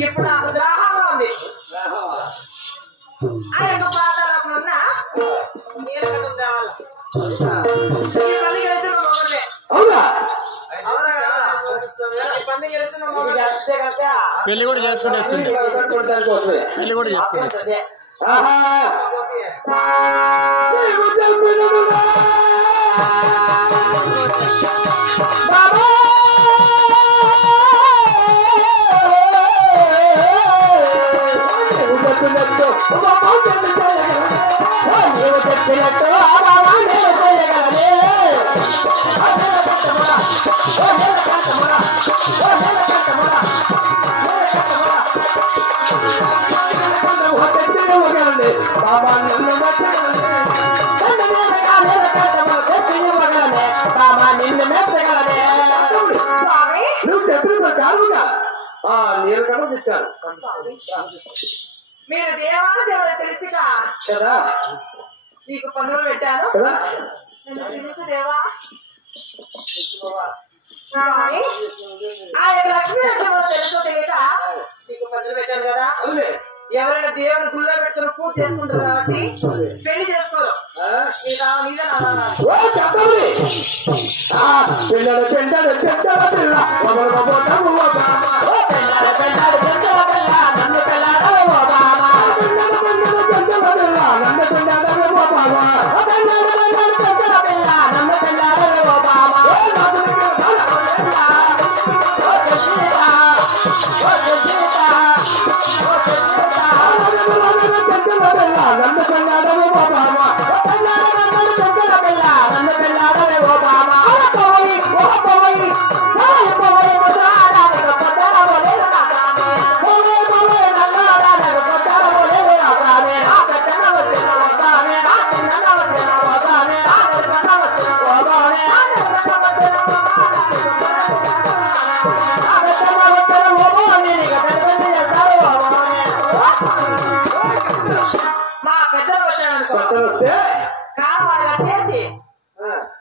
ఇప్పుడు నాకు ద్రాహంగా ఉంది. ఆ యొక్క పాతాళంలో ఉన్న నీలకంఠం దేవాల ఈ పంది గెలుస్తున్న మొగలే. అవునా? ఈ పంది గెలుస్తున్న మొగలే. పెళ్లి కూడా చేసుకుంటే వచ్చింది. పెళ్లి కూడా చేసుకుంటే వచ్చింది. నువ్వు చెప్పిన ప్రకారముగా నీరు కన్నా తెచ్చాను. మీరు దేవాన్ని దేవుడు తెలిసిగా కదా నీకు పందులు పెట్టాను కదా. దేవా స్వామి ఆ యొక్క లక్ష్మీ నరసింహ తెలుసో తెలియక నీకు పందులు పెట్టాను కదా. ఎవరైనా దేవుని గుళ్ళో పెట్టుకుని పూజ చేసుకుంటారు కాబట్టి పెళ్లి చేసుకోరు. నీదే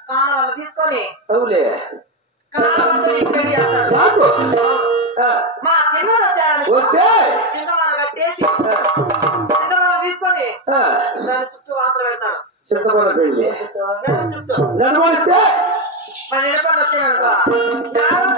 కానవాళ్ళు తీసుకొని కానవంతో నీకు పెళ్లి చేస్తాడు. మా చిన్నది వచ్చాడు చింతమాన కట్టేసి చింతమాన తీసుకొని దాని చుట్టూ వాతలు పెడతాడు. చింతమాన పెళ్లి చుట్టూ మరి నిలబడి వచ్చాను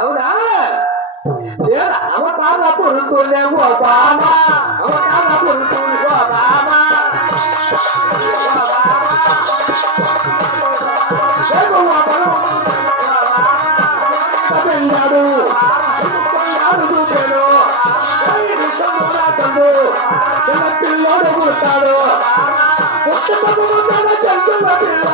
అవునా అవతార పురుషులే బామా అవతార పురుషులు బామా పెళ్ళాడు చూపాడు పిల్లోడు పుడతాడు చెంచుల పిల్ల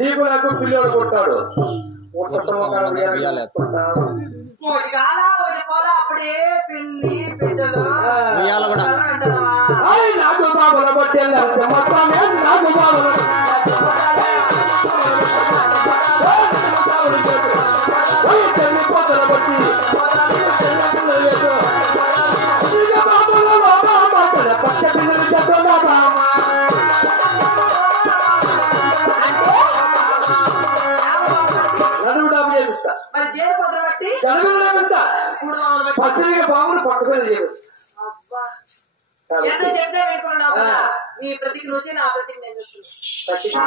నీకు నాకు పిల్లలు కొట్టాడు కోటి కాలా కోటి పోలా అప్పుడే పిండి బిడ్డలు ఉయ్యాల కూడా. అంటావా నాకు బాబుల బట్టి నాకు బాబుల పోతల బట్టి పక్క పిల్లలు చెప్పదా బామా నడువు డాబు చేపిస్తా మరి జేరు పొద్దు బట్టి జనగలు చేపిస్తా మూడు మామూలు బట్టి పచ్చడిగా బాబులు పక్కపల్లి చేపిస్తా అబ్బా ఎంత చెప్పినా వినుకున్నావు కదా నీ ప్రతికి నువ్వు నా ప్రతికి నేను చూస్తున్నా